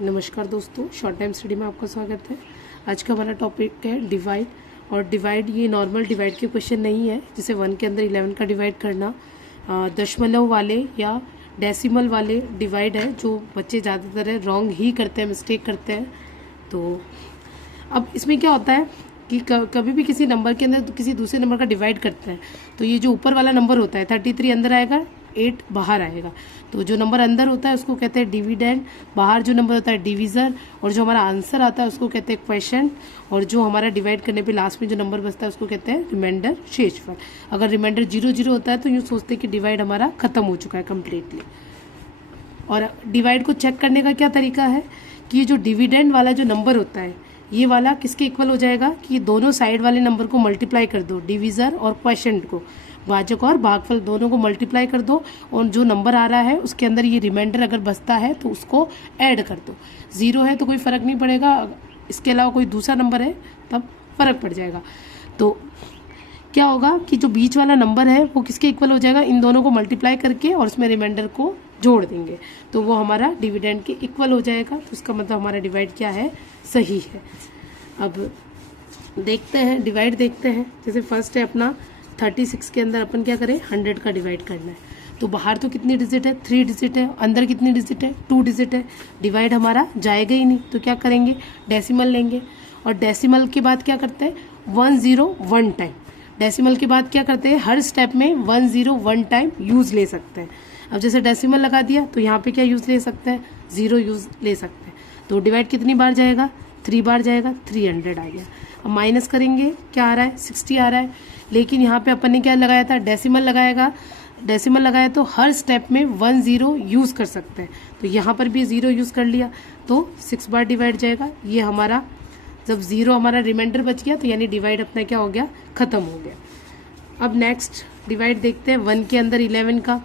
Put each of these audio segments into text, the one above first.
नमस्कार दोस्तों, short time study में आपका स्वागत है। आज का हमारा टॉपिक है डिवाइड। और डिवाइड ये नॉर्मल डिवाइड के क्वेश्चन नहीं है, जैसे 1 के अंदर 11 का डिवाइड करना। दशमलव वाले या डेसिमल वाले डिवाइड है जो बच्चे ज़्यादातर है रॉन्ग ही करते हैं, मिस्टेक करते हैं। तो अब इसमें क्या होता है कि कभी भी किसी नंबर के अंदर किसी दूसरे नंबर का डिवाइड करते हैं तो ये जो ऊपर वाला नंबर होता है 33 अंदर आएगा, 8 बाहर आएगा। तो जो नंबर अंदर होता है उसको कहते हैं डिविडेंड, बाहर जो नंबर होता है डिवीज़र, और जो हमारा आंसर आता है उसको कहते हैं क्वेश्चन, और जो हमारा डिवाइड करने पे लास्ट में जो नंबर बचता है उसको कहते हैं रिमाइंडर, शेषफल। अगर रिमाइंडर 0 0 होता है तो यूँ सोचते हैं कि डिवाइड हमारा खत्म हो चुका है कम्प्लीटली। और डिवाइड को चेक करने का क्या तरीका है कि जो डिविडेंड वाला जो नंबर होता है ये वाला किसके इक्वल हो जाएगा कि दोनों साइड वाले नंबर को मल्टीप्लाई कर दो, डिवीज़र और क्वोशिएंट को, भाजक और भागफल दोनों को मल्टीप्लाई कर दो, और जो नंबर आ रहा है उसके अंदर ये रिमाइंडर अगर बचता है तो उसको ऐड कर दो। 0 है तो कोई फ़र्क नहीं पड़ेगा, इसके अलावा कोई दूसरा नंबर है तब फ़र्क पड़ जाएगा। तो क्या होगा कि जो बीच वाला नंबर है वो किसके इक्वल हो जाएगा, इन दोनों को मल्टीप्लाई करके और उसमें रिमाइंडर को जोड़ देंगे तो वो हमारा डिविडेंड के इक्वल हो जाएगा। तो उसका मतलब हमारा डिवाइड क्या है, सही है। अब देखते हैं डिवाइड, देखते हैं। जैसे फर्स्ट है अपना 36 के अंदर अपन क्या करें, 100 का डिवाइड करना है। तो बाहर तो कितनी डिजिट है, 3 डिजिट है, अंदर कितनी डिजिट है, 2 डिजिट है। डिवाइड हमारा जाएगा ही नहीं तो क्या करेंगे, डेसिमल लेंगे। और डेसिमल के बाद क्या करते हैं, 1 0 1 टाइम। डेसिमल के बाद क्या करते हैं, हर स्टेप में 1 0 1 टाइम यूज़ ले सकते हैं। अब जैसे डेसिमल लगा दिया तो यहाँ पे क्या यूज़ ले सकते हैं, 0 यूज़ ले सकते हैं। तो डिवाइड कितनी बार जाएगा, 3 बार जाएगा, 300 आ गया। अब माइनस करेंगे, क्या आ रहा है, 60 आ रहा है। लेकिन यहाँ पे अपन ने क्या लगाया था, डेसिमल लगाएगा, डेसिमल लगाया तो हर स्टेप में 1 0 यूज़ कर सकते हैं। तो यहाँ पर भी 0 यूज़ कर लिया तो 6 बार डिवाइड जाएगा। ये हमारा जब 0 हमारा रिमाइंडर बच गया तो यानी डिवाइड अपना क्या हो गया, ख़त्म हो गया। अब नेक्स्ट डिवाइड देखते हैं 1 के अंदर 11 का।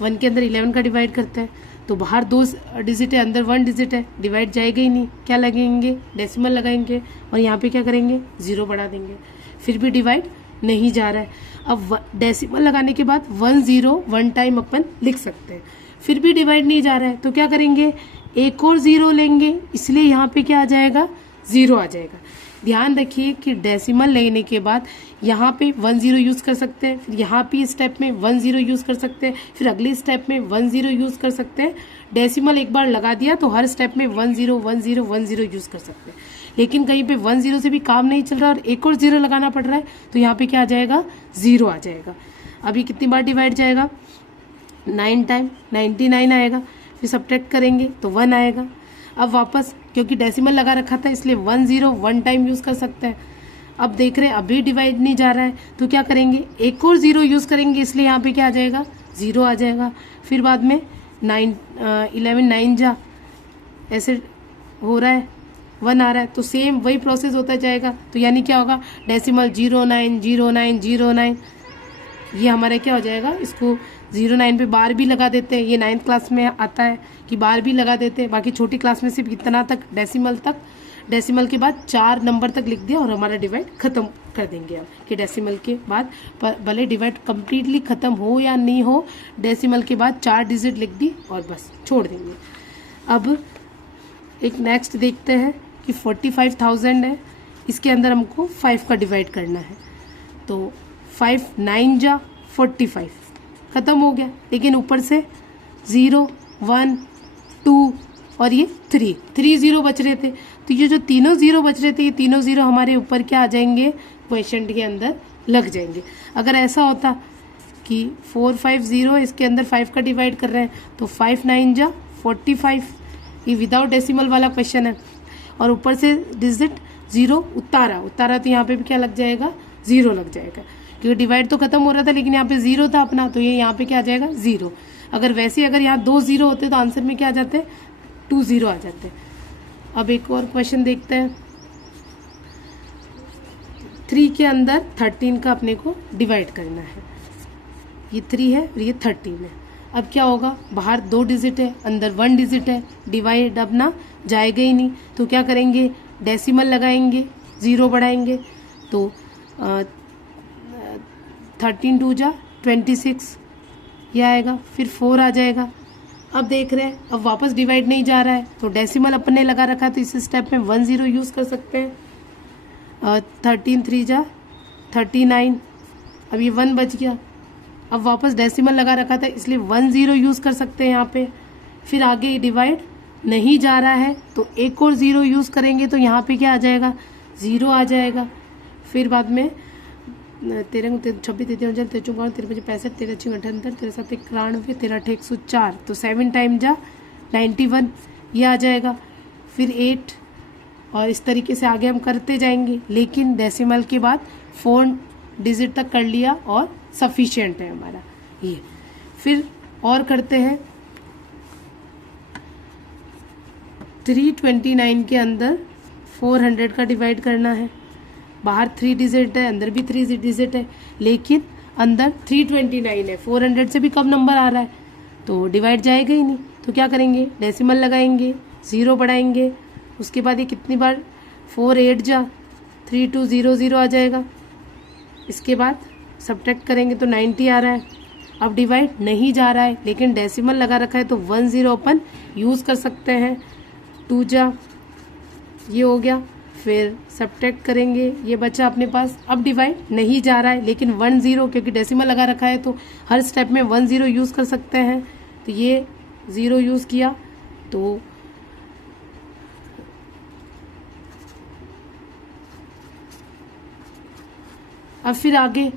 1 के अंदर 11 का डिवाइड करते हैं तो बाहर 2 डिजिट है, अंदर 1 डिजिट है, डिवाइड जाएगा ही नहीं। क्या लगेंगे, डेसिमल लगाएंगे और यहाँ पे क्या करेंगे, 0 बढ़ा देंगे। फिर भी डिवाइड नहीं जा रहा है। अब डेसिमल लगाने के बाद 1 0 1 टाइम अपन लिख सकते हैं। फिर भी डिवाइड नहीं जा रहा है तो क्या करेंगे, एक और 0 लेंगे, इसलिए यहाँ पे क्या आ जाएगा, 0 आ जाएगा। ध्यान रखिए कि डेसिमल लेने के बाद यहाँ पे 1 0 यूज़ कर सकते हैं, फिर यहाँ पे स्टेप में 1 0 यूज़ कर सकते हैं, फिर अगले स्टेप में 1 0 यूज़ कर सकते हैं। डेसिमल एक बार लगा दिया तो हर स्टेप में 1 0 1 0 1 0 यूज़ कर सकते हैं। लेकिन कहीं पे 1 0 से भी काम नहीं चल रहा और एक और 0 लगाना पड़ रहा है तो यहाँ पे क्या आ जाएगा, 0 आ जाएगा। अभी कितनी बार डिवाइड जाएगा, 9 टाइम, 99 आएगा। फिर सब्ट्रैक्ट करेंगे तो 1 आएगा। अब वापस क्योंकि डेसिमल लगा रखा था इसलिए 1 0 1 टाइम यूज़ कर सकते हैं। अब देख रहे हैं अभी डिवाइड नहीं जा रहा है तो क्या करेंगे, एक और 0 यूज़ करेंगे, इसलिए यहाँ पे क्या आ जाएगा, 0 आ जाएगा। फिर बाद में 11 9 जा, ऐसे हो रहा है, 1 आ रहा है तो सेम वही प्रोसेस होता जाएगा। तो यानी क्या होगा, डेसिमल 0 9 0 9 0 9, ये हमारा क्या हो जाएगा, इसको 0 9 पे बार भी लगा देते हैं। ये 9th क्लास में आता है कि बार भी लगा देते हैं। बाकी छोटी क्लास में सिर्फ इतना तक, डेसिमल तक, डेसिमल के बाद 4 नंबर तक लिख दिया और हमारा डिवाइड खत्म कर देंगे हम कि डेसिमल के बाद भले डिवाइड कम्प्लीटली ख़त्म हो या नहीं हो, डेसिमल के बाद 4 डिजिट लिख दी और बस छोड़ देंगे। अब एक नेक्स्ट देखते हैं कि 45,000 है, इसके अंदर हमको 5 का डिवाइड करना है। तो 5 9 जा 45, ख़त्म हो गया। लेकिन ऊपर से 0 1 2 और ये 3 0 बच रहे थे। तो ये जो तीनों 0 बच रहे थे, ये तीनों 0 हमारे ऊपर क्या आ जाएंगे, क्वोशिएंट के अंदर लग जाएंगे। अगर ऐसा होता कि 4 5 0 इसके अंदर 5 का डिवाइड कर रहे हैं तो 5 9 जा 45, ये विदाउट डेसिमल वाला क्वेश्चन है। और ऊपर से डिजिट 0 उतारा तो यहाँ पे भी क्या लग जाएगा, 0 लग जाएगा। क्योंकि डिवाइड तो खत्म हो रहा था लेकिन यहाँ पे 0 था अपना, तो ये यहाँ पे क्या आ जाएगा, 0। अगर वैसे अगर यहाँ 2 0 होते तो आंसर में क्या आ जाते, 2 0 आ जाते। अब एक और क्वेश्चन देखते हैं। 3 के अंदर 13 का अपने को डिवाइड करना है। ये 3 है और ये 13 है। अब क्या होगा, बाहर 2 डिजिट है, अंदर 1 डिजिट है, डिवाइड अपना जाएगा ही नहीं। तो क्या करेंगे, डेसिमल लगाएंगे, 0 बढ़ाएंगे तो 13 2 जा 26 ये आएगा। फिर 4 आ जाएगा, अब देख रहे हैं, अब वापस डिवाइड नहीं जा रहा है, तो डेसिमल अपन ने लगा रखा है, तो इस स्टेप में 1 0 यूज़ कर सकते हैं। 13 3 जा 39, अब ये 1 बच गया। अब वापस डेसिमल लगा रखा था, इसलिए 1 0 यूज़ कर सकते हैं यहाँ पे। फिर आगे डिवाइड नहीं जा रहा है, तो एक और 0 यूज़ करेंगे, तो यहाँ पे क्या आ जाएगा, 0 आ जाएगा। फिर बाद में 13 26 33 53 65 13 6 78 13 7 91 13 8 104, तो 7 टाइम जा 91 ये आ जाएगा। फिर 8 और इस तरीके से आगे हम करते जाएंगे, लेकिन डेसिमल के बाद 4 डिजिट तक कर लिया और सफिशिएंट है हमारा ये। फिर और करते हैं 329 के अंदर 400 का डिवाइड करना है। बाहर 3 डिजिट है, अंदर भी 3 डिजिट है, लेकिन अंदर 329 है, 400 से भी कम नंबर आ रहा है, तो डिवाइड जाएगा ही नहीं। तो क्या करेंगे, डेसिमल लगाएंगे, 0 बढ़ाएंगे, उसके बाद ये कितनी बार 4 8 जा 3200 आ जाएगा। इसके बाद सब्ट्रैक्ट करेंगे तो 90 आ रहा है। अब डिवाइड नहीं जा रहा है, लेकिन डेसिमल लगा रखा है, तो 1 0 अपन यूज़ कर सकते हैं। 2 जा ये हो गया। फिर सब्ट्रैक्ट करेंगे, ये बचा अपने पास। अब डिवाइड नहीं जा रहा है, लेकिन 1 0 क्योंकि डेसिमल लगा रखा है, तो हर स्टेप में 1 0 यूज़ कर सकते हैं। तो ये 0 यूज़ किया, तो अब फिर आगे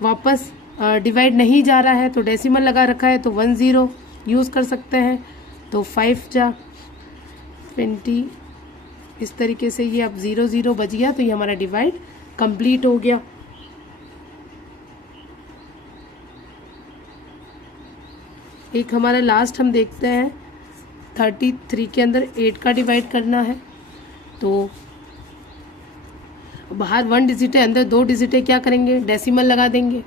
वापस डिवाइड नहीं जा रहा है, तो डेसिमल लगा रखा है, तो 1 0 यूज़ कर सकते हैं। तो 5 जा 20, इस तरीके से ये अब 0 0 बच गया, तो ये हमारा डिवाइड कंप्लीट हो गया। एक हमारा लास्ट हम देखते हैं 33 के अंदर 8 का डिवाइड करना है। तो बाहर 1 डिजिट है, अंदर 2 डिजिट है, क्या करेंगे, डेसिमल लगा देंगे।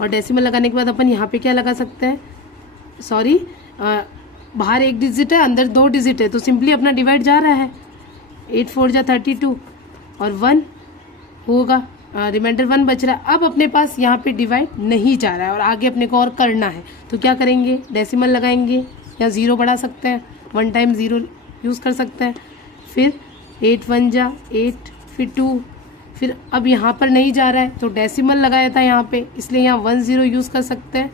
और डेसिमल लगाने के बाद अपन यहाँ पे क्या लगा सकते हैं, सॉरी बाहर 1 डिजिट है, अंदर 2 डिजिट है, तो सिंपली अपना डिवाइड जा रहा है। 8 4 जा 32 और 1 होगा, रिमाइंडर 1 बच रहा है। अब अपने पास यहाँ पे डिवाइड नहीं जा रहा है और आगे अपने को और करना है, तो क्या करेंगे, डेसिमल लगाएंगे या 0 बढ़ा सकते हैं, 1 टाइम 0 यूज़ कर सकते हैं। फिर 8 1 जा 8, फिर 2, फिर अब यहाँ पर नहीं जा रहा है, तो डेसिमल लगाया था यहाँ पे, इसलिए यहाँ 1 0 यूज़ कर सकते हैं,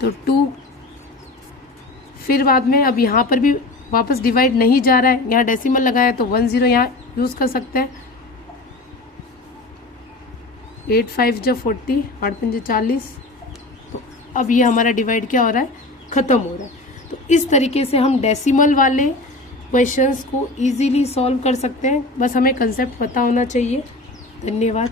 तो 2। फिर बाद में अब यहाँ पर भी वापस डिवाइड नहीं जा रहा है, यहाँ डेसिमल लगाया तो 1 0 यहाँ यूज़ कर सकते हैं। 8 5 जा 40, 8 5 40, तो अब ये हमारा डिवाइड क्या हो रहा है, ख़त्म हो रहा है। तो इस तरीके से हम डेसिमल वाले क्वेश्चंस को इजीली सॉल्व कर सकते हैं, बस हमें कंसेप्ट पता होना चाहिए। धन्यवाद।